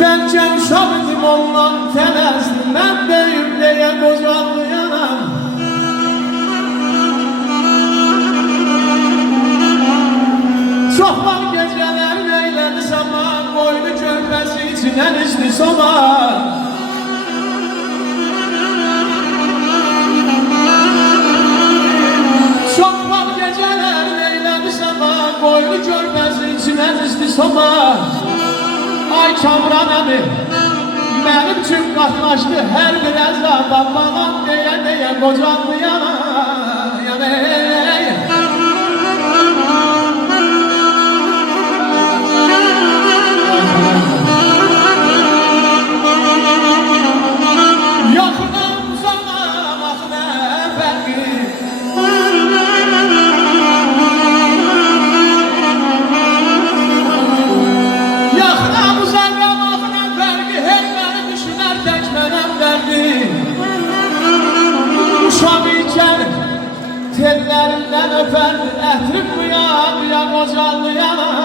Belki uşaq idim ondan tələsdim, mən deyim deyə qocalmayanam. Çox var gecələr neylədi zaman, qoydu körpəsi içindən içdi soman. Çox var gecələr neylədi zaman, qoydu körpəsi içindən içdi soman. Ay Kamran əmi, mənim üçün qatlaşdı hər bir əzab, babamam deyə qocalmayana. Yaxınam uzanam, ax nə fərqi. Yaxınam uzanam, ax nə fərqi. Hey məni düşünər tək mənəm dərdi. Uşaq ikən tellərindən öpər, ətrim bu ya qocalmayana.